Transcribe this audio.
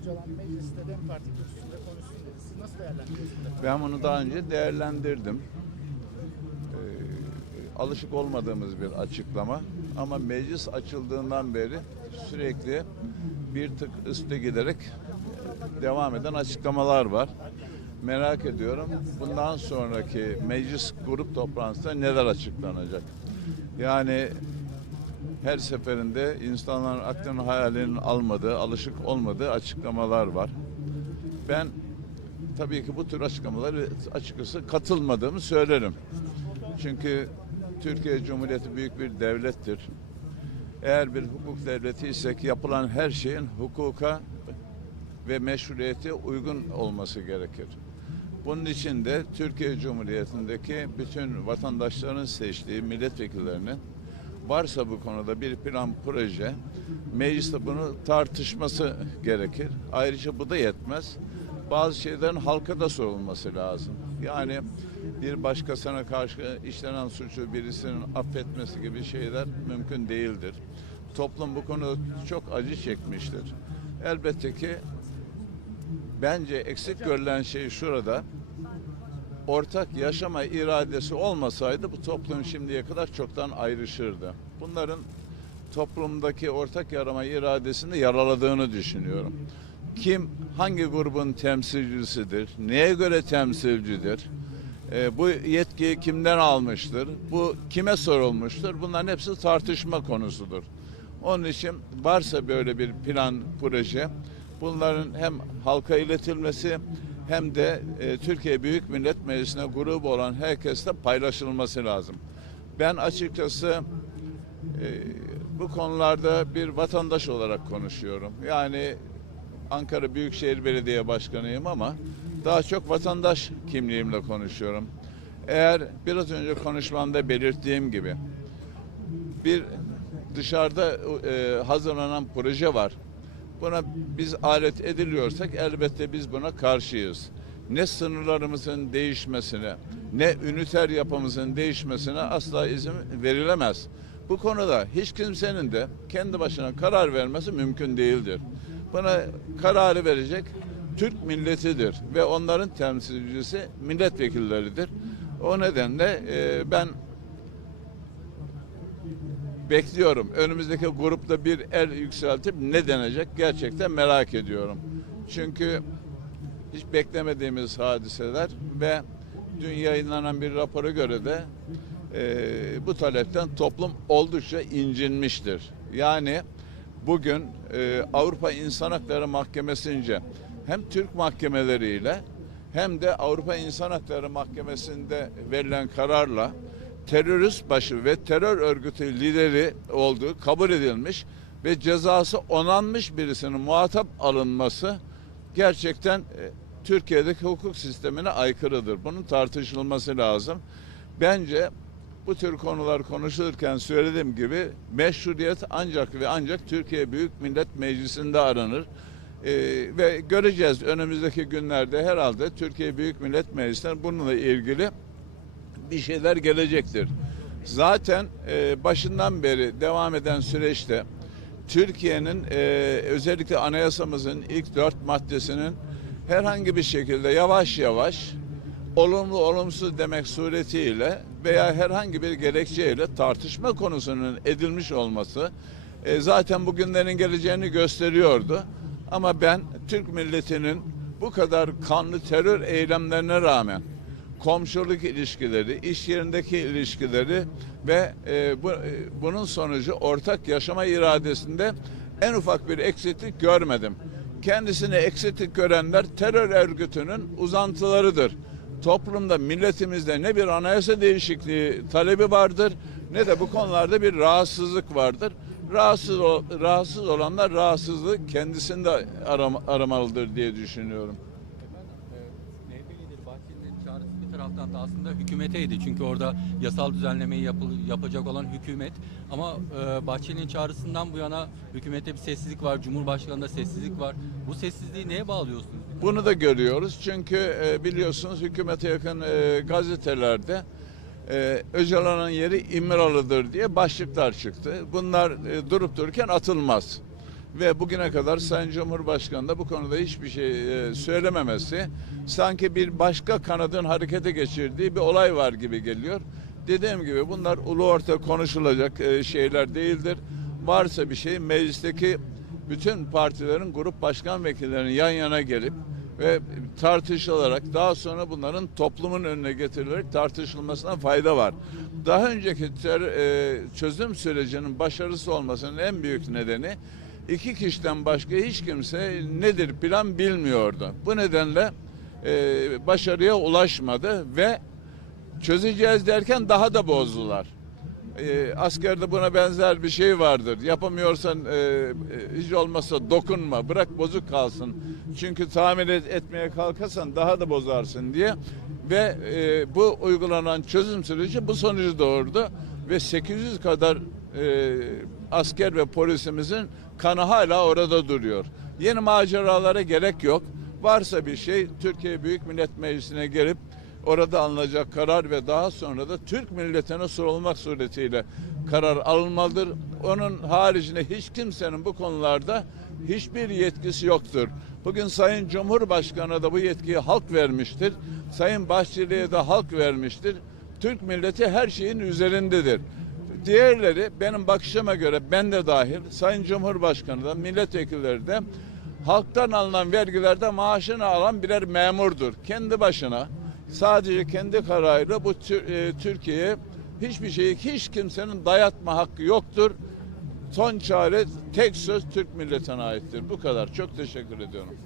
Öcalan mecliste DEM Parti kürsüsünde konuşsun. Siz nasıl değerlendiriyorsunuz? Ben bunu daha önce değerlendirdim. Ee, alışık olmadığımız bir açıklama ama meclis açıldığından beri sürekli bir tık üste giderek devam eden açıklamalar var. Merak ediyorum bundan sonraki meclis grup toplantısında neler açıklanacak? Yani her seferinde insanların aklının hayalinin almadığı, alışık olmadığı açıklamalar var. Ben tabii ki bu tür açıklamaları açıkçası katılmadığımı söylerim. Çünkü Türkiye Cumhuriyeti büyük bir devlettir. Eğer bir hukuk devleti isek yapılan her şeyin hukuka ve meşruiyete uygun olması gerekir. Bunun için de Türkiye Cumhuriyeti'ndeki bütün vatandaşların seçtiği milletvekillerinin varsa bu konuda bir plan proje mecliste bunu tartışması gerekir. Ayrıca bu da yetmez. Bazı şeylerin halka da sorulması lazım. Yani bir başkasına karşı işlenen suçu birisinin affetmesi gibi şeyler mümkün değildir. Toplum bu konuda çok acı çekmiştir. Elbette ki bence eksik görülen şey şurada ortak yaşama iradesi olmasaydı bu toplum şimdiye kadar çoktan ayrışırdı. Bunların toplumdaki ortak yarama iradesini yaraladığını düşünüyorum. Kim hangi grubun temsilcisidir, neye göre temsilcidir, e, bu yetkiyi kimden almıştır, bu kime sorulmuştur bunların hepsi tartışma konusudur. Onun için varsa böyle bir plan, proje bunların hem halka iletilmesi hem de e, Türkiye Büyük Millet Meclisi'ne grubu olan herkesle paylaşılması lazım. Ben açıkçası e, bu konularda bir vatandaş olarak konuşuyorum. Yani Ankara Büyükşehir Belediye Başkanıyım ama daha çok vatandaş kimliğimle konuşuyorum. Eğer biraz önce konuşmamda belirttiğim gibi bir dışarıda e, hazırlanan proje var. Buna biz alet ediliyorsak elbette biz buna karşıyız. Ne sınırlarımızın değişmesine, ne üniter yapımızın değişmesine asla izin verilemez. Bu konuda hiç kimsenin de kendi başına karar vermesi mümkün değildir. Buna kararı verecek Türk milletidir ve onların temsilcisi milletvekilleridir. O nedenle e, ben bekliyorum. Önümüzdeki grupta bir el yükseltip ne denecek gerçekten merak ediyorum. Çünkü hiç beklemediğimiz hadiseler ve dün yayınlanan bir rapora göre de e, bu talepten toplum oldukça incinmiştir. Yani bugün e, Avrupa İnsan Hakları Mahkemesi'nce hem Türk mahkemeleriyle hem de Avrupa İnsan Hakları Mahkemesi'nde verilen kararla terörist başı ve terör örgütü lideri olduğu kabul edilmiş ve cezası onanmış birisinin muhatap alınması gerçekten e, Türkiye'deki hukuk sistemine aykırıdır. Bunun tartışılması lazım. Bence bu tür konular konuşulurken söylediğim gibi meşruiyet ancak ve ancak Türkiye Büyük Millet Meclisi'nde aranır. Ee, ve göreceğiz önümüzdeki günlerde herhalde Türkiye Büyük Millet Meclisi'nden bununla ilgili bir şeyler gelecektir. Zaten e, başından beri devam eden süreçte Türkiye'nin e, özellikle anayasamızın ilk dört maddesinin herhangi bir şekilde yavaş yavaş olumlu olumsuz demek suretiyle veya herhangi bir gerekçeyle tartışma konusunun edilmiş olması e, zaten bugünlerin geleceğini gösteriyordu. Ama ben Türk milletinin bu kadar kanlı terör eylemlerine rağmen komşuluk ilişkileri, iş yerindeki ilişkileri ve e, bu, e, bunun sonucu ortak yaşama iradesinde en ufak bir eksiklik görmedim. Kendisini eksiklik görenler terör örgütünün uzantılarıdır. Toplumda, milletimizde ne bir anayasa değişikliği talebi vardır ne de bu konularda bir rahatsızlık vardır. Rahatsız, rahatsız olanlar rahatsızlığı kendisinde aram- aramalıdır diye düşünüyorum. MHP lideri Bahçeli'nin çağrısı da aslında hükümeteydi. Çünkü orada yasal düzenlemeyi yapıl- yapacak olan hükümet. Ama e, Bahçeli'nin çağrısından bu yana hükümette bir sessizlik var, Cumhurbaşkanı'nda sessizlik var. Bu sessizliği neye bağlıyorsunuz? Bunu da görüyoruz çünkü e, biliyorsunuz hükümete yakın e, gazetelerde e, Öcalan'ın yeri İmralı'dır diye başlıklar çıktı. Bunlar e, durup dururken atılmaz. Ve bugüne kadar Sayın Cumhurbaşkanı da bu konuda hiçbir şey e, söylememesi sanki bir başka kanadın harekete geçirdiği bir olay var gibi geliyor. Dediğim gibi bunlar ulu orta konuşulacak e, şeyler değildir. Varsa bir şey meclisteki bütün partilerin grup başkan vekillerinin yan yana gelip ve tartışılarak daha sonra bunların toplumun önüne getirilerek tartışılmasına fayda var. Daha önceki ter, e, çözüm sürecinin başarısız olmasının en büyük nedeni iki kişiden başka hiç kimse nedir plan bilmiyordu. Bu nedenle e, başarıya ulaşmadı ve çözeceğiz derken daha da bozdular. E, askerde buna benzer bir şey vardır. Yapamıyorsan e, e, hiç olmazsa dokunma, bırak bozuk kalsın. Çünkü tamir et- etmeye kalkarsan daha da bozarsın diye. Ve e, bu uygulanan çözüm süreci bu sonucu doğurdu. Ve 800 kadar e, asker ve polisimizin kanı hala orada duruyor. Yeni maceralara gerek yok. Varsa bir şey Türkiye Büyük Millet Meclisi'ne gelip orada alınacak karar ve daha sonra da Türk milletine sorulmak suretiyle karar alınmalıdır. Onun haricinde hiç kimsenin bu konularda hiçbir yetkisi yoktur. Bugün Sayın Cumhurbaşkanı da bu yetkiyi halk vermiştir. Sayın Bahçeli'ye de halk vermiştir. Türk milleti her şeyin üzerindedir. Diğerleri benim bakışıma göre ben de dahil Sayın Cumhurbaşkanı da milletvekilleri de halktan alınan vergilerde maaşını alan birer memurdur. Kendi başına sadece kendi kararıyla bu e, Türkiye'ye hiçbir şeyi hiç kimsenin dayatma hakkı yoktur. Son çare tek söz Türk milletine aittir. Bu kadar. Çok teşekkür ediyorum.